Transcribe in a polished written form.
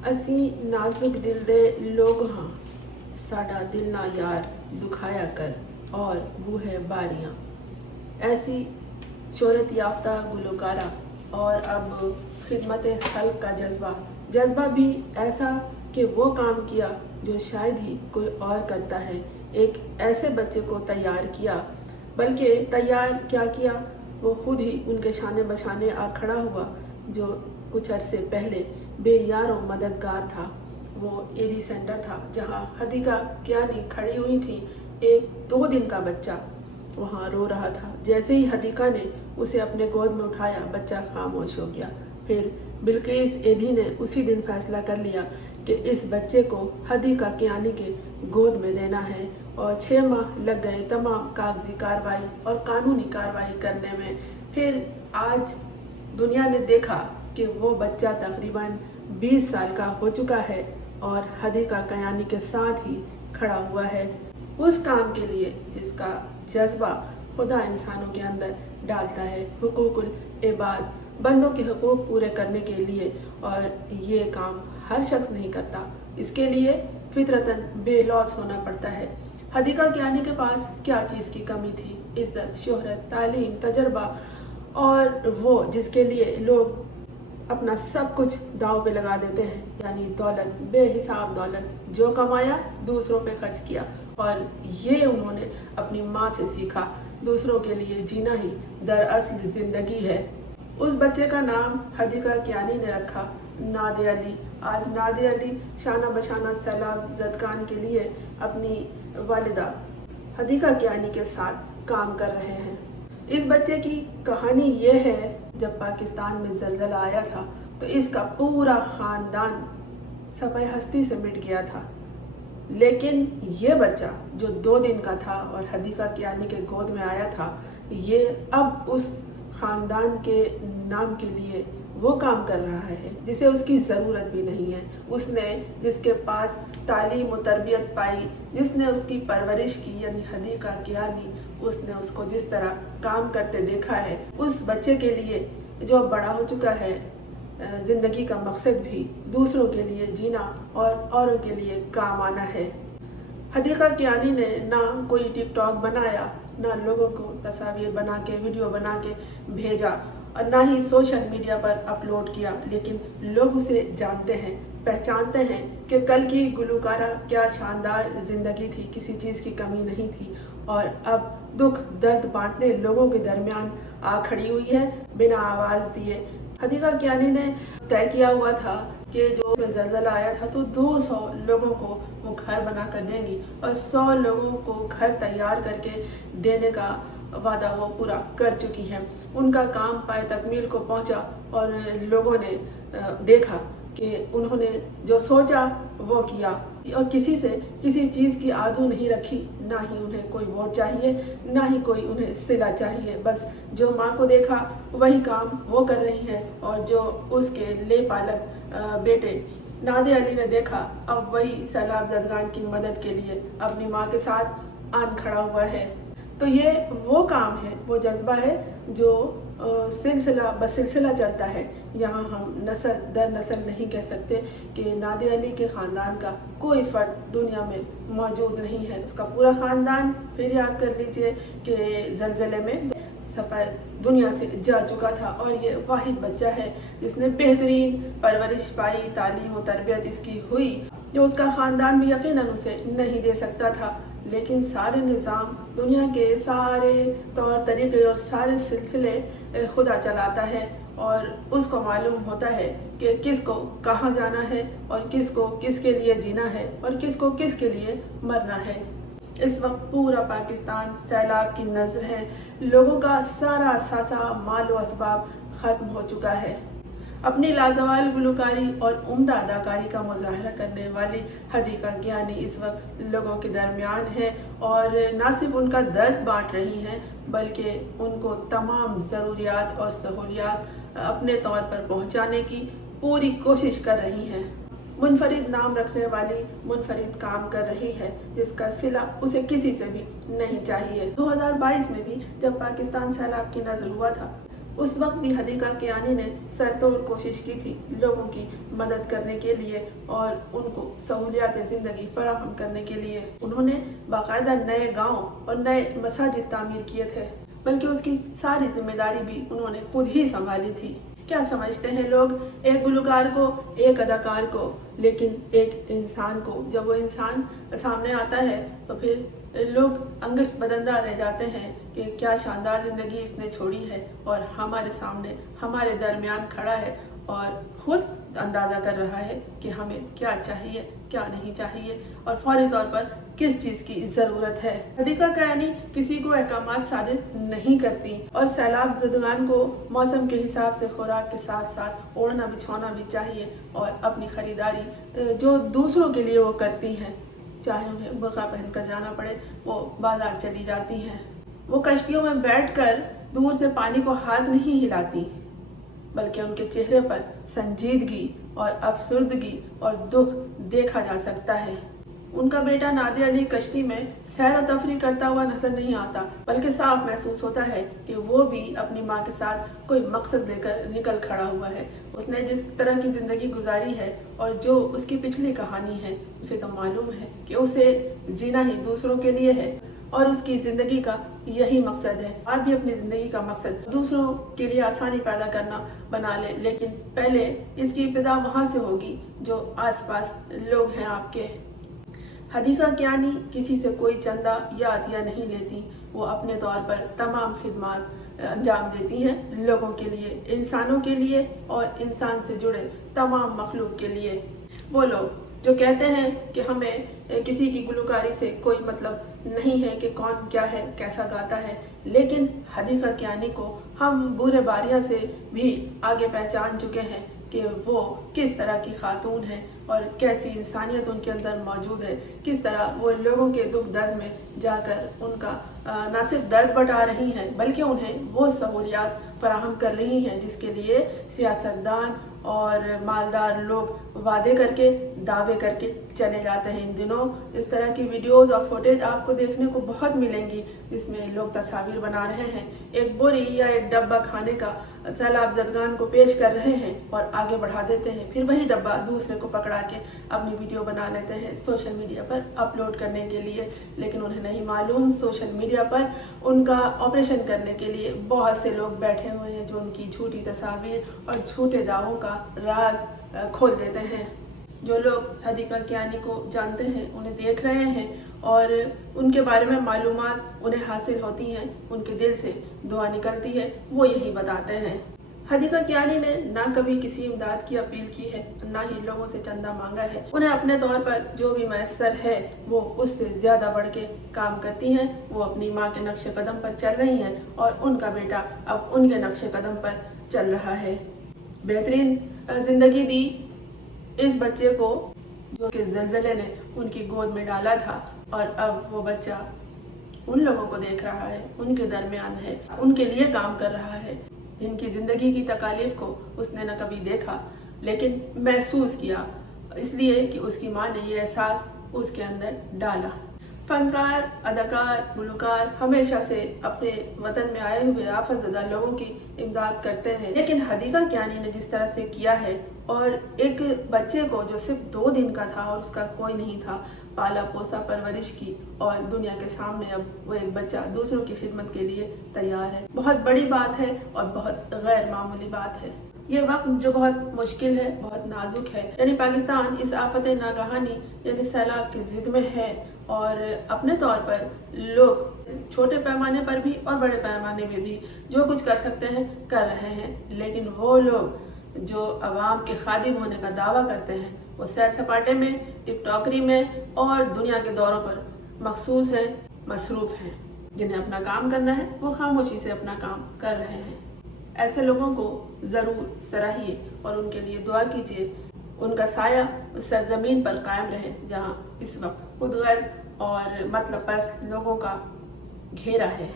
ਅਸੀਂ नाजुक दिल दे लोग हाँ, साडा दिल ना यार दुखाया कर और वो है बारियाँ। ऐसी शोहरत याफ्ता गुलकारा और अब खिदमत खल्क का जज्बा भी ऐसा कि वो काम किया जो शायद ही कोई और करता है। एक ऐसे बच्चे को तैयार किया, बल्कि तैयार क्या किया, वो खुद ही उनके शाने बशाने आ खड़ा हुआ जो कुछ अरसे पहले बेयारो मददगार था। वो एडी सेंटर था जहाँ हदीका कियानी खड़ी हुई थी। एक 2 दिन का बच्चा वहाँ रो रहा था। जैसे ही हदीका ने उसे अपने गोद में उठाया, बच्चा खामोश हो गया। फिर बिल्किस एडी ने उसी दिन फैसला कर लिया कि इस बच्चे को हदीका कियानी के गोद में देना है, और 6 माह लग गए तमाम कागजी कार्रवाई और कानूनी कार्रवाई करने में। फिर आज दुनिया ने देखा कि वो बच्चा तकरीबन 20 साल का हो चुका है और हदीका कियानी के साथ ही खड़ा हुआ है उस काम के लिए जिसका जज्बा खुदा इंसानों के अंदर डालता है, हुकूकुल इबाद, बंदों के हुकूक पूरे करने के लिए। और ये काम हर शख्स नहीं करता, इसके लिए फितरतन बेलौस होना पड़ता है। हदीका कियानी के पास क्या चीज़ की कमी थी? इज्जत, शोहरत, तालीम, तजर्बा, और वो जिसके लिए लोग अपना सब कुछ दांव पे लगा देते हैं, यानी दौलत, बेहिसाब दौलत, जो कमाया दूसरों पे खर्च किया। और ये उन्होंने अपनी माँ से सीखा। दूसरों के लिए जीना ही दरअसल ज़िंदगी है। उस बच्चे का नाम हदीका कियानी ने रखा, नादे अली। आज नादे अली शाना बशाना सैलाब ज़दगान के लिए अपनी वालिदा हदीका कियानी के साथ काम कर रहे हैं। इस बच्चे की कहानी ये है, जब पाकिस्तान में ज़लज़ला आया था तो इसका पूरा ख़ानदान सफ़े हस्ती से मिट गया था। लेकिन ये बच्चा जो 2 दिन का था और हदीका कियानी के गोद में आया था, ये अब उस ख़ानदान के नाम के लिए वो काम कर रहा है जिसे उसकी ज़रूरत भी नहीं है। उसने जिसके पास तालीम और तरबियत पाई, जिसने उसकी परवरिश की, यानी हदीका कियानी, उसने उसको जिस तरह काम करते देखा है, उस बच्चे के लिए जो बड़ा हो चुका है, ज़िंदगी का मकसद भी दूसरों के लिए जीना और औरों के लिए काम आना है। हदीका कियानी ने ना कोई टिकटॉक बनाया, ना लोगों को तस्वीर बना के, वीडियो बना के भेजा, और ना ही सोशल मीडिया पर अपलोड किया। लेकिन लोग उसे जानते हैं, पहचानते हैं कि कल की गुलकारा क्या शानदार ज़िंदगी थी, किसी चीज़ की कमी नहीं थी, और अब दुख दर्द बांटने लोगों के दरमियान आ खड़ी हुई है बिना आवाज़ दिए। हदीका कियानी ने तय किया हुआ था कि जो ज़लज़ला आया था तो 200 लोगों को वो घर बना कर देंगी, और 100 लोगों को घर तैयार करके देने का वादा वो पूरा कर चुकी है। उनका काम पाए तकमील को पहुंचा और लोगों ने देखा कि उन्होंने जो सोचा वो किया, और किसी से किसी चीज़ की आरज़ू नहीं रखी। ना ही उन्हें कोई वोट चाहिए, ना ही कोई उन्हें सिला चाहिए। बस जो माँ को देखा वही काम वो कर रही है, और जो उसके ले पालक बेटे नादे अली ने देखा, अब वही सैलाब ज़दगान की मदद के लिए अपनी माँ के साथ आन खड़ा हुआ है। तो ये वो काम है, वो जज्बा है जो सिलसिला बसिलसिला चलता है। यहाँ हम नस्ल दर नस्ल नहीं कह सकते कि नादे अली के ख़ानदान का कोई फ़र्द दुनिया में मौजूद नहीं है। उसका पूरा ख़ानदान, फिर याद कर लीजिए कि ज़लज़ले में सफ़ेद दुनिया से जा चुका था, और ये वाहिद बच्चा है जिसने बेहतरीन परवरिश पाई, तालीम और तरबियत इसकी हुई, जो उसका ख़ानदान भी यकीनन उसे नहीं दे सकता था। लेकिन सारे निज़ाम, दुनिया के सारे तौर तरीक़े और सारे सिलसिले खुदा चलाता है, और उसको मालूम होता है कि किसको कहाँ जाना है, और किसको किसके लिए जीना है, और किसको किसके लिए मरना है। इस वक्त पूरा पाकिस्तान सैलाब की नज़र है। लोगों का सारा सासा माल व असबाब ख़त्म हो चुका है। अपनी लाजवाल गुलकारी और उम्दा अदाकारी का मुजाहरा करने वाली हदीका कियानी इस वक्त लोगों के दरमियान है, और ना सिर्फ उनका दर्द बांट रही हैं, बल्कि उनको तमाम ज़रूरियात और सहूलियात अपने तौर पर पहुंचाने की पूरी कोशिश कर रही हैं। मुनफरिद नाम रखने वाली मुनफरिद काम कर रही है, जिसका सिला उसे किसी से भी नहीं चाहिए। 2022 में भी जब पाकिस्तान सैलाब की नज़र हुआ था, उस वक्त भी हदीका कियानी ने सरतोड़ कोशिश की थी लोगों की मदद करने के लिए और उनको सहूलियात ज़िंदगी फराहम करने के लिए। उन्होंने बाकायदा नए गांव और नए मसाजिद तामीर किए थे, बल्कि उसकी सारी जिम्मेदारी भी उन्होंने खुद ही संभाली थी। क्या समझते हैं लोग एक गुलकार को, एक अदाकार को, लेकिन एक इंसान को जब वो इंसान सामने आता है तो फिर लोग अंगश बदंदा रह जाते हैं कि क्या शानदार ज़िंदगी इसने छोड़ी है और हमारे सामने हमारे दरमियान खड़ा है और खुद अंदाज़ा कर रहा है कि हमें क्या चाहिए क्या नहीं चाहिए और फौरी तौर पर किस चीज़ की ज़रूरत है। हदीका कियानी किसी को अहकामात सादिर नहीं करती और सैलाब ज़दगान को मौसम के हिसाब से खुराक के साथ साथ ओढ़ना बिछौना भी चाहिए और अपनी ख़रीदारी जो दूसरों के लिए वो करती हैं, चाहे उन्हें बुर्का पहनकर जाना पड़े, वो बाजार चली जाती हैं। वो कश्तियों में बैठकर दूर से पानी को हाथ नहीं हिलाती, बल्कि उनके चेहरे पर संजीदगी और अफसुर्दगी और दुख देखा जा सकता है। उनका बेटा नादिर अली कश्ती में सैर और तफरी करता हुआ नजर नहीं आता, बल्कि साफ महसूस होता है कि वो भी अपनी माँ के साथ कोई मकसद लेकर निकल खड़ा हुआ है। उसने जिस तरह की ज़िंदगी गुजारी है और जो उसकी पिछली कहानी है, उसे तो मालूम है कि उसे जीना ही दूसरों के लिए है और उसकी ज़िंदगी का यही मकसद है। आप भी अपनी ज़िंदगी का मकसद दूसरों के लिए आसानी पैदा करना बना ले, लेकिन पहले इसकी इब्तिदा वहाँ से होगी जो आसपास लोग हैं आपके। हदीका कियानी किसी से कोई चंदा या अतिया नहीं लेती, वो अपने तौर पर तमाम खिदमात अंजाम देती हैं लोगों के लिए, इंसानों के लिए और इंसान से जुड़े तमाम मखलूक के लिए। वो लोग जो कहते हैं कि हमें किसी की गुलकारी से कोई मतलब नहीं है कि कौन क्या है कैसा गाता है, लेकिन हदीका कियानी को हम बूरे बारियां से भी आगे पहचान चुके हैं कि वो किस तरह की खातून है और कैसी इंसानियत उनके अंदर मौजूद है, किस तरह वो लोगों के दुख दर्द में जाकर उनका न सिर्फ दर्द बटा रही हैं बल्कि उन्हें वो सहूलियात फराहम कर रही हैं जिसके लिए सियासतदान और मालदार लोग वादे करके दावे करके चले जाते हैं। इन दिनों इस तरह की वीडियोस और फुटेज आपको देखने को बहुत मिलेंगी जिसमें लोग तस्वीर बना रहे हैं, एक बोरी या एक डब्बा खाने का सैलाब ज़दगान को पेश कर रहे हैं और आगे बढ़ा देते हैं, फिर वही डब्बा दूसरे को पकड़ा के अपनी वीडियो बना लेते हैं सोशल मीडिया पर अपलोड करने के लिए। लेकिन उन्हें नहीं मालूम सोशल मीडिया पर उनका ऑपरेशन करने के लिए बहुत से लोग बैठे हुए हैं जो उनकी झूठी तस्वीर और झूठे दावों का राज खोल देते हैं। जो लोग हदीका कियानी को जानते हैं, उन्हें देख रहे हैं और उनके बारे में मालूमात उन्हें हासिल होती हैं, उनके दिल से दुआ निकलती है, वो यही बताते हैं। हदीका कियानी ने ना कभी किसी इमदाद की अपील की है, ना ही लोगों से चंदा मांगा है। उन्हें अपने तौर पर जो भी मैसर है वो उससे ज़्यादा बढ़ के काम करती हैं। वो अपनी माँ के नक्शे कदम पर चल रही हैं और उनका बेटा अब उनके नक्शे कदम पर चल रहा है। बेहतरीन ज़िंदगी दी इस बच्चे को जो कि ज़लज़ले ने उनकी गोद में डाला था और अब वो बच्चा उन लोगों को देख रहा है, उनके दरमियान है, उनके लिए काम कर रहा है जिनकी ज़िंदगी की तकालीफ को उसने न कभी देखा लेकिन महसूस किया, इसलिए कि उसकी माँ ने ये एहसास उसके अंदर डाला। फनकार, अदाकार, गुलकार हमेशा से अपने वतन में आए हुए आफतज़दा लोगों की इमदाद करते हैं, लेकिन हदीका कियानी ने जिस तरह से किया है और एक बच्चे को जो सिर्फ 2 दिन का था और उसका कोई नहीं था, पाला पोसा परवरिश की और दुनिया के सामने अब वो एक बच्चा दूसरों की खिदमत के लिए तैयार है, बहुत बड़ी बात है और बहुत गैर मामूली बात है। ये वक्त जो बहुत मुश्किल है, बहुत नाजुक है, यानी पाकिस्तान इस आफत नागहानी यानी सैलाब की जिद में है और अपने तौर पर लोग छोटे पैमाने पर भी और बड़े पैमाने में भी जो कुछ कर सकते हैं कर रहे हैं, लेकिन वो लोग जो अवाम के खादिम होने का दावा करते हैं वो सैर सपाटे में, टिकटॉकरी में और दुनिया के दौरों पर मखसूस हैं, मसरूफ़ हैं। जिन्हें अपना काम करना है वो खामोशी से अपना काम कर रहे हैं। ऐसे लोगों को ज़रूर सराहिए और उनके लिए दुआ कीजिए, उनका साया उस सरजमीन पर कायम रहे जहाँ इस वक्त खुदगर्ज और मतलब परस्त लोगों का घेरा है।